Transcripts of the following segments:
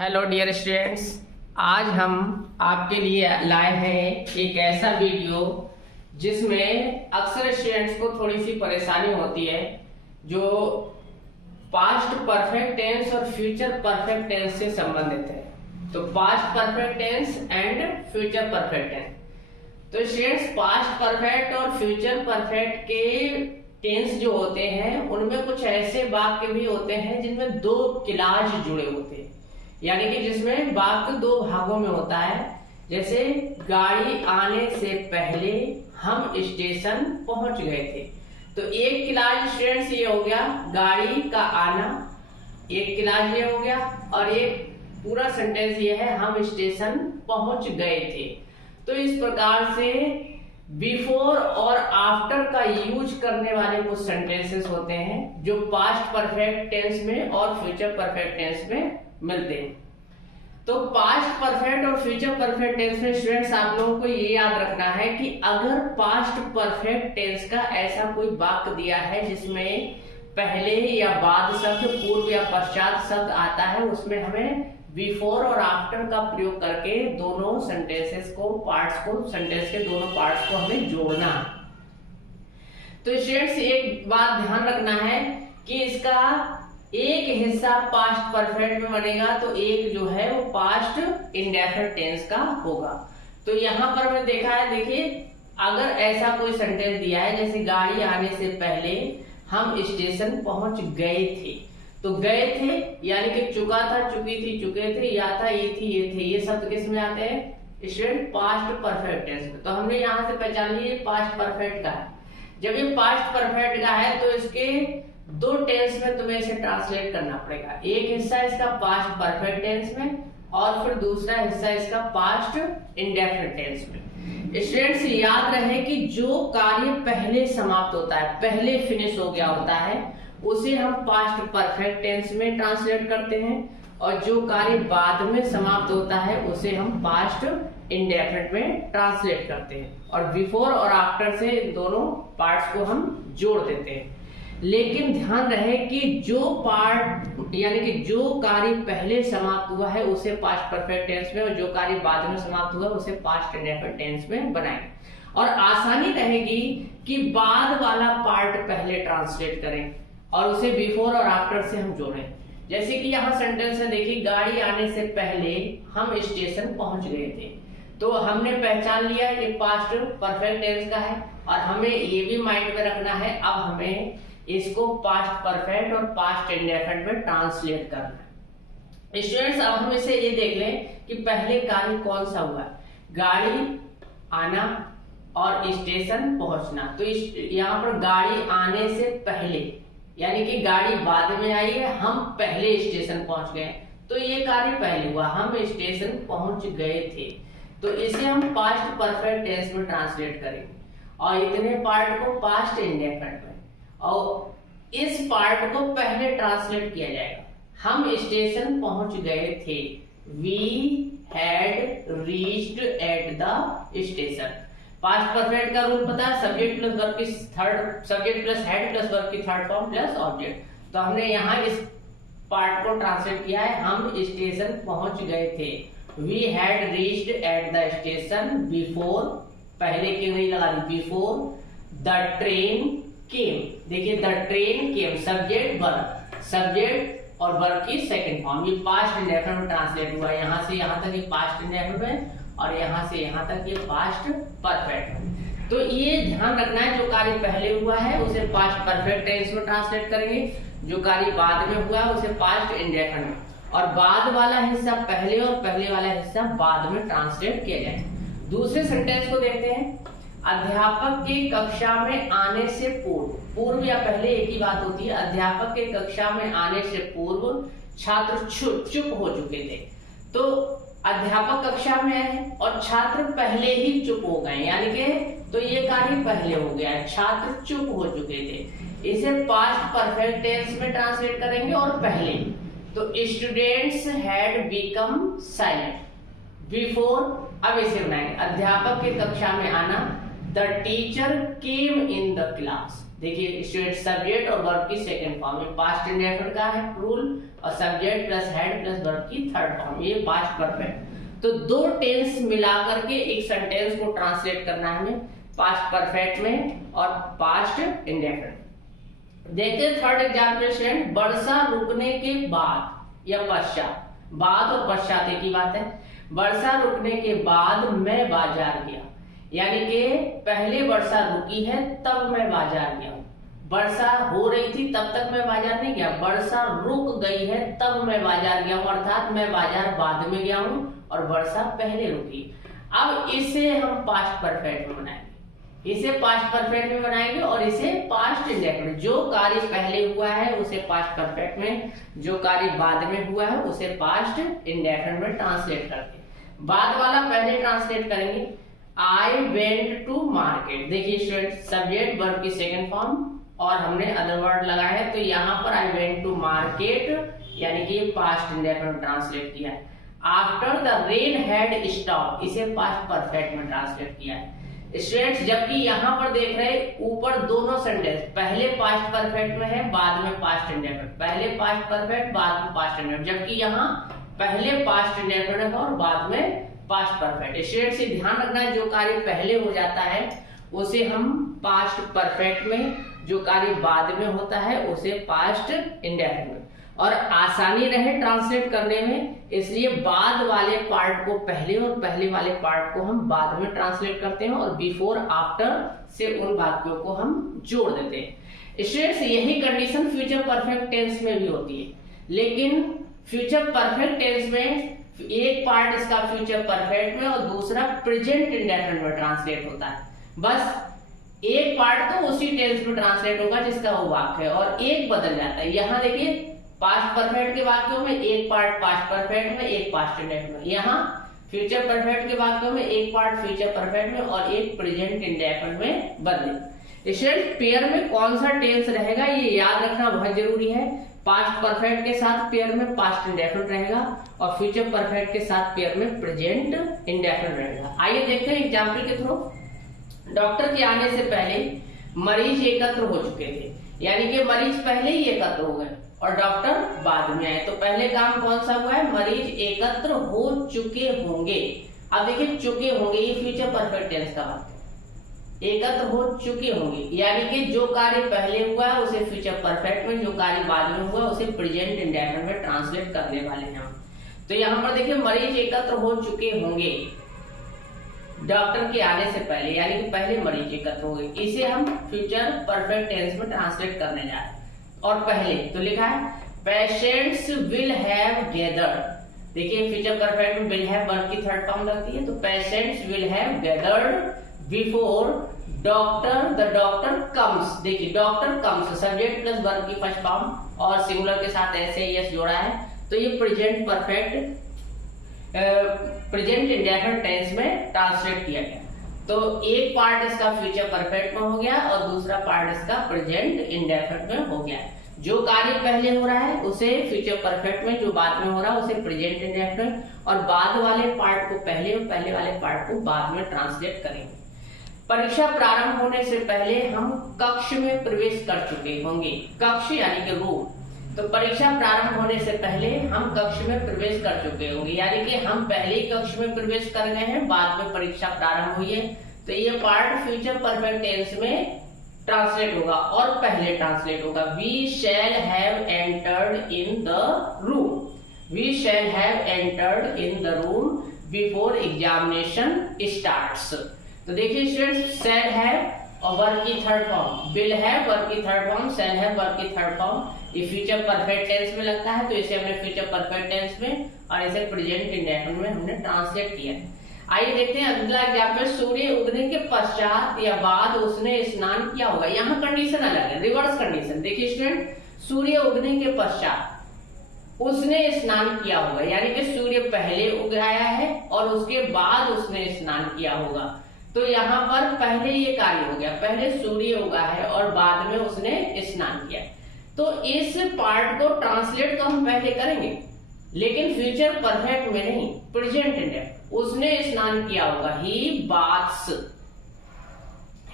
Hello dear students, आज हम आपके लिए लाए हैं एक ऐसा वीडियो जिसमें अक्सर स्टूडेंट्स को थोड़ी सी परेशानी होती है जो पास्ट परफेक्ट टेंस और फ्यूचर परफेक्ट टेंस से संबंधित है। तो past perfect tense and future perfect tense. तो स्टूडेंट्स, पास्ट परफेक्ट और फ्यूचर परफेक्ट के टेंस जो होते हैं उनमें कुछ ऐसे वाक्य भी होते हैं जिनमें दो क्लॉज जुड़े होते हैं, यानी कि जिसमें वाक्य दो भागों में होता है। जैसे गाड़ी आने से पहले हम स्टेशन पहुंच गए थे। तो एक क्लॉज स्टूडेंट्स ये हो गया गाड़ी का आना, एक क्लॉज ये हो गया, और एक पूरा सेंटेंस ये है हम स्टेशन पहुंच गए थे। तो इस प्रकार से बिफोर और आफ्टर का यूज करने वाले कुछ सेंटेंसेस होते हैं जो पास्ट परफेक्ट टेंस में और फ्यूचर परफेक्ट टेंस में मिलते हैं। तो पास्ट परफेक्ट और फ्यूचर परफेक्ट टेंस में स्टूडेंट्स आप लोगों को ये याद रखना है कि अगर पास्ट परफेक्ट टेंस का ऐसा कोई वाक्य दिया है जिसमें पहले या बाद शब्द, पूर्व या पश्चात शब्द आता है, उसमें हमें बिफोर और आफ्टर का प्रयोग करके दोनों सेंटेंसेस को, पार्ट्स को, सेंटेंस के दोनों पार्ट्स को हमें जोड़ना है। तो स्टूडेंट्स एक बात ध्यान रखना है कि इसका एक हिस्सा पास्ट परफेक्ट में बनेगा तो एक जो है वो पास्ट इंडेफिनिट टेंस का होगा। तो यहाँ पर मैंने देखा है, देखिए अगर ऐसा कोई सेंटेंस दिया है जैसे गाड़ी आने से पहले हम स्टेशन पहुंच गए थे, तो गए थे यानी कि चुका था, चुकी थी, चुके थे, या था, ये थी, ये थे, ये शब्द किस में आते हैं स्टूडेंट? पास्ट परफेक्ट टेंस में। तो हमने यहाँ से पहचान लिया पास्ट परफेक्ट का है। जब ये पास्ट परफेक्ट का है तो इसके दो टेंस में तुम्हें इसे ट्रांसलेट करना पड़ेगा। एक हिस्सा इसका पास्ट परफेक्ट टेंस में और फिर दूसरा हिस्सा इसका पास्ट इंडेफिनिट टेंस में। स्टूडेंट्स याद रहे कि जो कार्य पहले समाप्त होता है, पहले फिनिश हो गया होता है, उसे हम पास्ट परफेक्ट टेंस में ट्रांसलेट करते हैं, और जो कार्य बाद में समाप्त होता है उसे हम पास्ट इंडेफिनिट में ट्रांसलेट करते हैं। और बिफोर और आफ्टर से दोनों पार्ट्स को हम जोड़ देते हैं। लेकिन ध्यान रहे कि जो पार्ट यानी कि जो कार्य पहले समाप्त हुआ है उसे पास्ट परफेक्ट टेंस में, और जो कार्य बाद में समाप्त हुआ उसे पास्ट इंडेफिनिट टेंस में बनाएं। और आसानी रहेगी कि बाद वाला पार्ट पहले ट्रांसलेट करें और उसे बिफोर और आफ्टर से हम जोड़ें। जैसे कि यहाँ सेंटेंस है, देखिए गाड़ी आने से पहले हम स्टेशन पहुंच गए थे। तो हमने पहचान लिया ये पास्ट परफेक्ट टेंस का है, और हमें ये भी माइंड में रखना है अब हमें इसको पास्ट परफेक्ट और पास्ट इंडेफिनिट में ट्रांसलेट करना है। स्टूडेंट्स अब हम इसे ये देख लें कि पहले कार्य कौन सा हुआ, गाड़ी आना और स्टेशन पहुंचना। तो यहाँ पर गाड़ी आने से पहले यानी कि गाड़ी बाद में आई है, हम पहले स्टेशन पहुंच गए, तो ये कार्य पहले हुआ, हम स्टेशन पहुंच गए थे। तो इसे हम पास्ट परफेक्ट टेंस में ट्रांसलेट करेंगे और इतने पार्ट को पास्ट इंडेफिनिट में, और इस पार्ट को पहले ट्रांसलेट किया जाएगा। हम स्टेशन पहुंच गए थे, we had reached at the station. Past perfect का रूल पता है, सब्जेक्ट प्लस वर्ब की third, subject plus had plus verb की थर्ड फॉर्म प्लस ऑब्जेक्ट। तो हमने यहाँ इस पार्ट को ट्रांसलेट किया है, हम स्टेशन पहुंच गए थे, we had reached at the station before, पहले क्यों नहीं लगा दी, बिफोर द ट्रेन केम। देखिए the train came, subject verb, subject और वर्ब की सेकंड फॉर्म, ये पास्ट इंडेफिनिट में ट्रांसलेट हुआ। यहाँ से यहाँ तक ये पास्ट इंडेफिनिट में, और यहाँ से यहाँ तक ये पास्ट परफेक्ट। तो ये ध्यान रखना है, जो कार्य पहले हुआ है उसे पास्ट परफेक्ट टेंस में ट्रांसलेट करेंगे, जो कार्य बाद में हुआ है उसे पास्ट इंडेफिनिट में, और बाद वाला हिस्सा पहले और पहले वाला हिस्सा बाद में ट्रांसलेट किया जाए। दूसरे सेंटेंस को देखते हैं, अध्यापक के कक्षा में आने से पूर्व, पूर्व या पहले एक ही बात होती है। अध्यापक के कक्षा में आने से पूर्व छात्र चुप हो चुके थे। तो अध्यापक कक्षा में आए और छात्र पहले ही चुप हो गए, यानी कि तो ये कार्य पहले हो गया, छात्र चुप हो चुके थे। इसे पास्ट परफेक्ट टेंस में ट्रांसलेट करेंगे और पहले, तो students had become silent before. अब इसे बनाएंगे, अध्यापक के कक्षा में आना, the teacher came in the class. देखिए स्टूडेंट सब्जेक्ट और वर्ब की सेकंड फॉर्म में पास्ट इंडेफिनिट का है रूल, और subject plus had plus verb की थर्ड फॉर्म, ये पास्ट परफेक्ट। तो दो टेंस मिला करके एक सेंटेंस को ट्रांसलेट करना है हमें, पास्ट परफेक्ट में और पास्ट इंडेफिनिट। देखते हैं थर्ड एग्जांपल स्टूडेंट, वर्षा रुकने के बाद या पश्चात, बाद और पश्चात एक ही बात है। वर्षा रुकने के बाद मैं बाजार गया, यानी कि पहले वर्षा रुकी है तब मैं बाजार गया हूँ। वर्षा हो रही थी तब तक मैं बाजार नहीं गया, वर्षा रुक गई है तब मैं बाजार गया हूँ, अर्थात मैं बाजार बाद में गया हूँ और वर्षा पहले रुकी। अब इसे हम पास्ट परफेक्ट में बनाएंगे, इसे पास्ट परफेक्ट में बनाएंगे और इसे पास्ट इंडेफिनिट, जो कार्य पहले हुआ है उसे पास्ट परफेक्ट में, जो कार्य बाद में हुआ है उसे पास्ट इंडेफिनिट में ट्रांसलेट करके। बाद वाला पहले ट्रांसलेट करेंगे, आई वेंट टू मार्केट। देखिए स्टूडेंट सब्जेक्ट वर्ब की सेकंड फॉर्म और हमने अदर वर्ड लगाया है, तो यहाँ पर आई वेंट टू मार्केट यानी कि पास्ट इंडेफिनिट ट्रांसलेट किया है। After the rain had stop, इसे पास्ट परफेक्ट में ट्रांसलेट किया है स्टूडेंट्स। जबकि यहाँ पर देख रहे ऊपर दोनों सेंटेंस पहले पास्ट परफेक्ट में है, बाद में पास्ट इंडेफिनिट, पहले पास्ट परफेक्ट बाद में पास्ट इंडेफिनिट, जबकि यहाँ पहले पास्ट इंडेफिनिट है और बाद में पास्ट परफेक्ट। स्टूडेंट्स से ध्यान रखना है, जो कार्य पहले हो जाता है उसे हम पास्ट परफेक्ट में, जो कार्य बाद में होता है उसे पास्ट इंडेफिनिट। और आसानी रहे ट्रांसलेट करने में, इसलिए बाद वाले पार्ट को पहले और पहले वाले पार्ट को हम बाद में ट्रांसलेट करते हैं और बिफोर आफ्टर से उन वाक्यों को हम जोड़ देते हैं। स्टूडेंट्स यही कंडीशन फ्यूचर परफेक्ट टेंस में भी होती है, लेकिन फ्यूचर परफेक्ट टेंस में एक पार्ट इसका फ्यूचर परफेक्ट में और दूसरा प्रेजेंट इंडेफिनिट में ट्रांसलेट होता है। बस एक पार्ट तो उसी टेंस में ट्रांसलेट होगा जिसका वो वाक्य है और एक बदल जाता है। यहाँ देखिए पास्ट परफेक्ट के वाक्यों में एक पार्ट पास्ट परफेक्ट में, एक पास्ट इंडेफिनिट में। यहाँ फ्यूचर परफेक्ट के वाक्यों में एक पार्ट फ्यूचर परफेक्ट में और एक प्रेजेंट इंडेफिनिट में बदले। स्टूडेंट पेयर में कौन सा टेंस रहेगा ये याद रखना बहुत जरूरी है। पास्ट परफेक्ट के साथ पेयर में पास्ट इंडेफिनिट रहेगा और फ्यूचर परफेक्ट के साथ पेयर में प्रेजेंट इंडेफिनिट रहेगा। आइए देखते हैं एग्जाम्पल के थ्रू। डॉक्टर के आने से पहले मरीज एकत्र हो चुके थे, यानी कि मरीज पहले ही एकत्र हो गए और डॉक्टर बाद में आए। तो पहले काम कौन सा हुआ है, मरीज एकत्र हो चुके होंगे। अब देखिए चुके होंगे, ये फ्यूचर परफेक्ट टेंस का बात है, एकत्र हो चुके होंगे, यानी कि जो कार्य पहले हुआ है उसे फ्यूचर परफेक्ट में, जो कार्य बाद में हुआ उसे प्रेजेंट इंडेफिनिट में ट्रांसलेट करने वाले हैं हम। तो यहाँ पर देखिए मरीज एकत्र हो चुके होंगे डॉक्टर के आने से पहले, यानी कि पहले मरीज एकत्र हो गए, इसे हम फ्यूचर परफेक्ट टेंस में ट्रांसलेट करने जा रहे हैं। और पहले तो लिखा है पेशेंट्स विल हैव गैदर्ड। देखिए फ्यूचर परफेक्ट में विल हैव वर्ब की थर्ड फॉर्म लगती है, तो patients will have gathered before doctor, the doctor comes. देखिए doctor comes subject plus verb की फर्स्ट फॉर्म और सिंगुलर के साथ ऐसे यस जोड़ा है, तो ये present perfect present indefinite tense में ट्रांसलेट किया गया। तो एक पार्ट इसका फ्यूचर परफेक्ट में हो गया और दूसरा पार्ट इसका प्रेजेंट इंडेफिनिट में हो गया। जो कार्य पहले हो रहा है उसे फ्यूचर परफेक्ट में, जो बाद में हो रहा है उसे प्रेजेंट इंडेफिनिट, और बाद वाले पार्ट को पहले और पहले वाले पार्ट को बाद में ट्रांसलेट करेंगे। परीक्षा प्रारंभ होने से पहले हम कक्ष में प्रवेश कर चुके होंगे। कक्ष यानी कि रूम, तो परीक्षा प्रारंभ होने से पहले हम कक्ष में प्रवेश कर चुके होंगे, यानी कि हम पहले ही कक्ष में प्रवेश कर गए हैं, बाद में परीक्षा प्रारंभ हुई है। तो ये पार्ट फ्यूचर परफेक्ट टेंस में ट्रांसलेट होगा और पहले ट्रांसलेट होगा, we shall have entered in the room. We shall have entered in the room before examination starts. तो देखिए स्टूडेंट्स शैल हैव और वर्ब की third form, will have verb की third form, shall have verb की third form, ये future perfect tense में लगता है, तो इसे हमने फ्यूचर परफेक्ट टेंस में और इसे प्रेजेंट इंडेफिनिट में हमने ट्रांसलेट किया है। आइए देखते हैं अगला एग्जांपल, सूर्य उगने के पश्चात या बाद उसने स्नान किया होगा। यहाँ कंडीशन अलग है, रिवर्स कंडीशन। देखिए स्टूडेंट सूर्य उगने के पश्चात उसने स्नान किया होगा, यानी कि सूर्य पहले उग आया है और उसके बाद उसने स्नान किया होगा। तो यहाँ पर पहले ये कार्य हो गया, पहले सूर्य उगा है और बाद में उसने स्नान किया। तो इस पार्ट को ट्रांसलेट तो हम पहले करेंगे, लेकिन फ्यूचर परफेक्ट में नहीं, प्रेजेंट इंडेफिनिट। उसने स्नान किया होगा, he baths.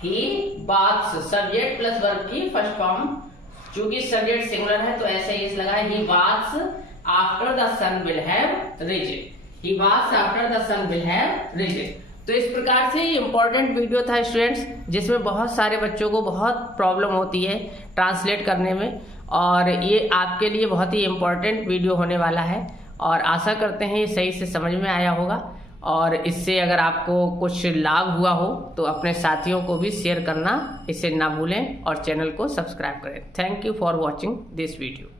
He baths, subject plus verb की फर्स्ट फॉर्म, चूंकि सब्जेक्ट सिंगुलर है तो ऐसे इस लगा है, he baths after the sun will have risen, he baths after the sun will have risen. तो इस प्रकार से इम्पोर्टेंट वीडियो था स्टूडेंट्स, जिसमें बहुत सारे बच्चों को बहुत प्रॉब्लम होती है ट्रांसलेट करने में, और ये आपके लिए बहुत ही इम्पोर्टेंट वीडियो होने वाला है, और आशा करते हैं ये सही से समझ में आया होगा, और इससे अगर आपको कुछ लाभ हुआ हो तो अपने साथियों को भी शेयर करना इसे ना भूलें, और चैनल को सब्सक्राइब करें। Thank you for watching this video.